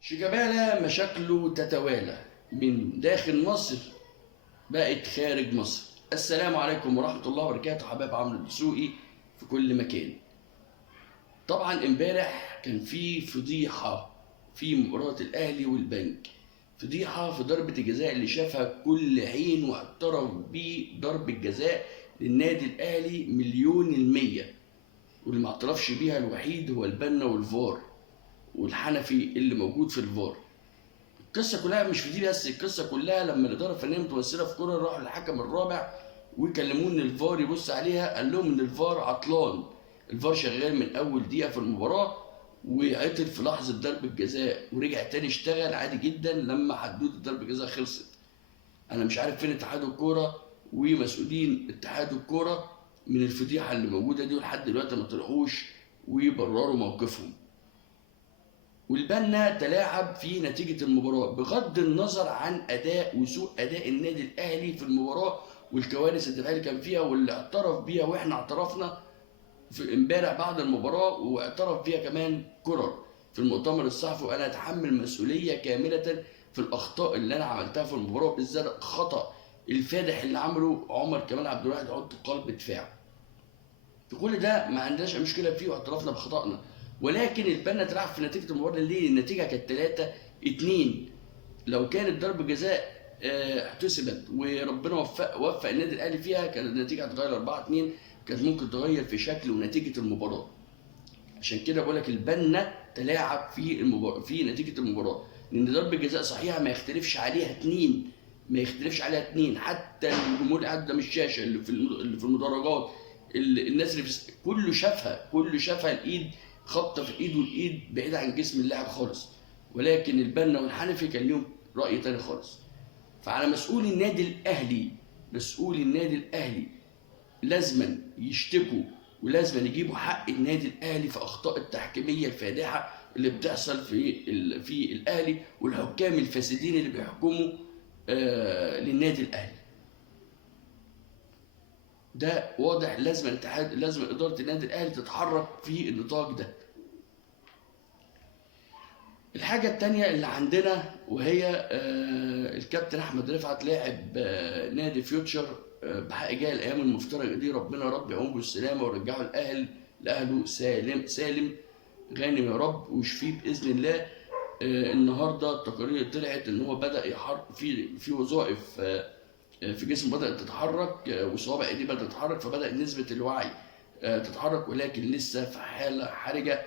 شيكابالا مشاكله تتوالى من داخل مصر بقت خارج مصر. السلام عليكم ورحمة الله وبركاته حبايب عمرو الدسوقي في كل مكان. طبعا امبارح كان في فضيحة في مباراة الأهلي والبنك، فضيحة في ضربة الجزاء اللي شافها كل عين واعترف بضربة جزاء للنادي الأهلي 100%، واللي ما اعترفش بيها الوحيد هو البنا والفار والحنفي اللي موجود في الفار. القصه كلها مش في دي بس، القصه كلها لما الاداره الفنيه متوسله في كوره راحوا للحكم الرابع ويكلموه ان الفار يبص عليها، قال لهم ان الفار عطلان، الفار شغال من اول دقيقه في المباراه وعطل في لحظه ضربه جزاء ورجع تاني اشتغل عادي جدا لما حدود ضربه الجزاء خلصت. انا مش عارف فين اتحاد الكوره ومسؤولين اتحاد الكوره من الفضيحه اللي موجوده دي، ولحد دلوقتي ما طلعوش ويبرروا موقفهم. والبنا تلاعب في نتيجة المباراة بغض النظر عن أداء وسوء أداء النادي الأهلي في المباراة والكوارث اللي الأهلي كان فيها واللي اعترف بيها وإحنا اعترفنا في امبارح بعد المباراة، واعترف بيها كمان كرر في المؤتمر الصحفي. وأنا أتحمل مسؤولية كاملة في الأخطاء اللي أنا عملتها في المباراة، بالذات خطأ الفادح اللي عمله عمر كمال عبد الواحد يحط قلب دفاع. في كل ده ما عندناش مشكله فيه واعترفنا بخطأنا، ولكن البنا تلعب في نتيجه المباراه ليه؟ النتيجه كانت 3-2. لو كانت ضربه جزاء احتسبت وربنا وفق النادي الاهلي فيها، كانت النتيجه هتتغير 4-2، كانت ممكن تغير في شكل ونتيجه المباراه. عشان كده بقول لك البنا تلاعب في في نتيجه المباراه، لان ضربه جزاء صحيحه ما يختلفش عليها اتنين، ما يختلفش عليها اتنين. حتى الجمهور قاعد قدام الشاشه اللي في المدرجات، الناس اللي كله شافها، كله شافها، الايد خبطه في الايد والايد بعيده عن جسم اللاعب خالص. ولكن البنا والحنفي كان ليهم راي تاني خالص. فعلى مسؤول النادي الاهلي، مسؤول النادي الاهلي لازما يشتكوا ولازما يجيبوا حق النادي الاهلي في اخطاء التحكيميه الفادحه اللي بتحصل في الاهلي والحكام الفاسدين اللي بيحكموا للنادي الاهلي. ده واضح، لازم الاتحاد، لازم اداره النادي الاهلي تتحرك في النطاق ده. الحاجه الثانيه اللي عندنا وهي الكابتن احمد رفعت لاعب نادي فيوتشر بحق جاي الايام المفترجه دي، ربنا يا رب يقوم بالسلامه ويرجعه لاهله سالم غانم يا رب ويشفيه باذن الله. النهارده التقارير طلعت ان هو بدا يحرك في وظائف في جسمه بدات تتحرك وصوابع ايديه بدات تتحرك، فبدا نسبه الوعي تتحرك، ولكن لسه في حاله حرجه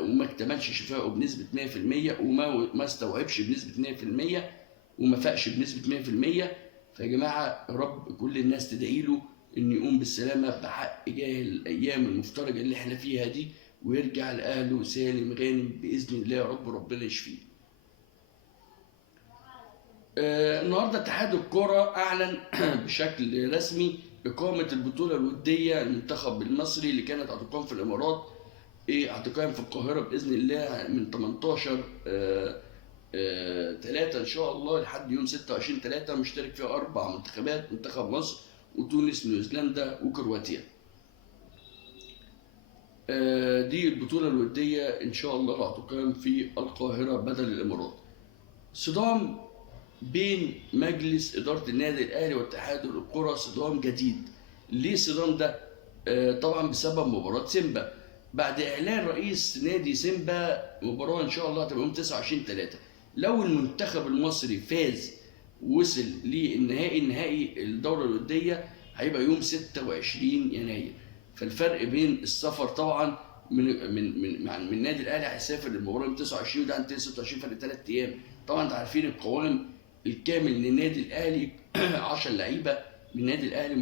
وما اكتملش شفائه بنسبه 100% وما استوعبش بنسبه 100% وما فاقش بنسبه 100%. فيا جماعه يا رب كل الناس تدعي له ان يقوم بالسلامه بحق جاه الايام المفترجه اللي احنا فيها دي، ويرجع لاهله سالم غانم باذن الله يا رب، ربنا يشفيه. النهارده اتحاد الكرة اعلن بشكل رسمي اقامه البطوله الوديه للمنتخب المصري اللي كانت هتقام في الامارات، هتقام في القاهره باذن الله من 18 3 ان شاء الله لحد يوم 26/3. مشترك فيها 4 منتخبات، منتخب مصر وتونس نيوزيلندا وكرواتيا. دي البطوله الوديه ان شاء الله هتقام في القاهره بدل الامارات. صدام بين مجلس اداره النادي الاهلي واتحاد الكره، صدام جديد. ليه الصدام ده؟ طبعا بسبب مباراه سيمبا. بعد اعلان رئيس نادي سيمبا مباراه ان شاء الله هتبقى يوم 29/3. لو المنتخب المصري فاز وصل للنهائي الدوره الوديه هيبقى يوم 26 يناير. فالفرق بين السفر طبعا من النادي الاهلي هيسافر للمباراه يوم 29 وده عند 26 فرق 3 ايام. طبعا انتوا عارفين القوام الكامل للنادي الاهلي 10 لعيبه من النادي الاهلي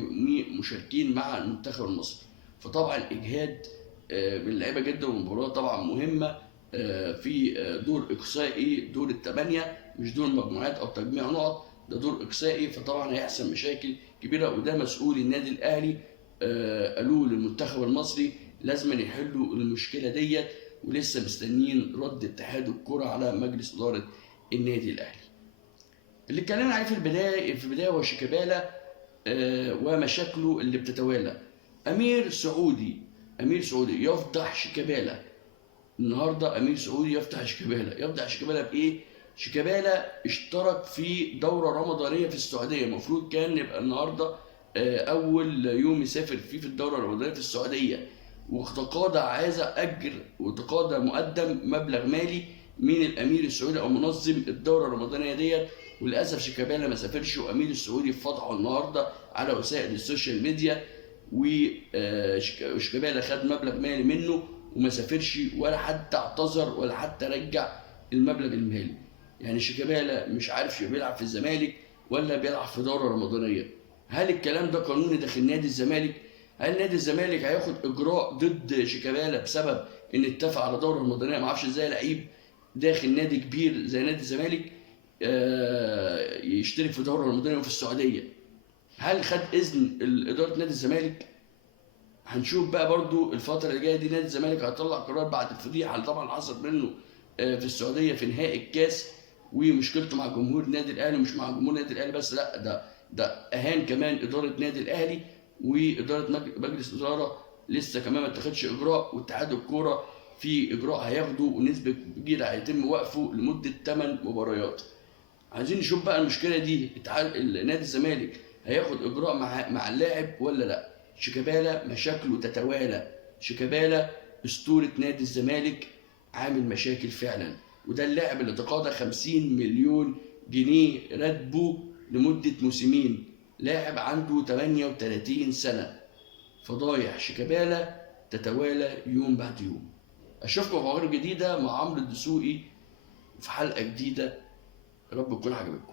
مشاركين مع المنتخب المصري، فطبعا اجهاد باللعيبه جدا. والمباراه طبعا مهمه في دور اقصائي، دور الثمانيه مش دور مجموعات او تجميع نقط، ده دور اقصائي، فطبعا هيحصل مشاكل كبيره. وده مسؤول النادي الاهلي قالوا للمنتخب المصري لازم يحلوا المشكله ديت، ولسه مستنيين رد اتحاد الكره على مجلس اداره النادي الاهلي. اللي اتكلمنا عليه في البدايه هو شيكابالا. ومشاكله اللي بتتوالى. امير سعودي، امير سعودي يفضح شيكابالا. النهارده امير سعودي يفضح شيكابالا. يفضح شيكابالا بايه؟ شيكابالا اشترك في دوره رمضانيه في السعوديه، المفروض كان يبقى النهارده اول يوم يسافر فيه في الدوره الرمضانيه في السعوديه، وتقاضى عايز اجر وتقاضى مقدم مبلغ مالي من الامير السعودي او منظم الدوره الرمضانيه ديت. وللاسف شيكابالا ما سافرش، وامير السعودي فضحه النهارده على وسائل السوشيال ميديا، وشيكابالا خد مبلغ مالي منه وما سافرش، ولا حتى اعتذر ولا حتى رجع المبلغ المالي. يعني شيكابالا مش عارف بيلعب في الزمالك ولا بيلعب في دوره رمضانيه. هل الكلام ده قانوني داخل نادي الزمالك؟ هل نادي الزمالك هياخد اجراء ضد شيكابالا بسبب ان اتفق على دوره رمضانيه؟ ما اعرفش ازاي لعيب داخل نادي كبير زي نادي الزمالك يشترك في دوره رمضانيه وفي السعوديه. هل خد اذن اداره نادي الزمالك؟ هنشوف بقى برضو الفتره اللي جايه دي نادي الزمالك هيطلع قرار بعد الفضيحه اللي طبعا حصلت منه في السعوديه في نهائي الكاس، ومشكلته مع جمهور النادي الاهلي. مش مع جمهور النادي الاهلي بس، لا ده اهان كمان اداره نادي الاهلي واداره مجلس اداره لسه كمان ما اتخذش اجراء، واتحاد الكوره في اجراء هياخده ونسبه كبيره هيتم وقفه لمده 8 مباريات. عايزين نشوف بقى المشكله دي نادي الزمالك هياخد اجراء مع اللاعب ولا لا. شيكابالا مشاكله تتوالى. شيكابالا اسطوره نادي الزمالك عامل مشاكل فعلا، وده اللاعب اللي تقاضى 50 مليون جنيه راتبه لمده موسمين، لاعب عنده 38 سنه. فضايح شيكابالا تتوالى يوم بعد يوم. اشوفكم في اخبار جديده مع عمرو الدسوقي في حلقه جديده. يا رب تكون عجبتكم.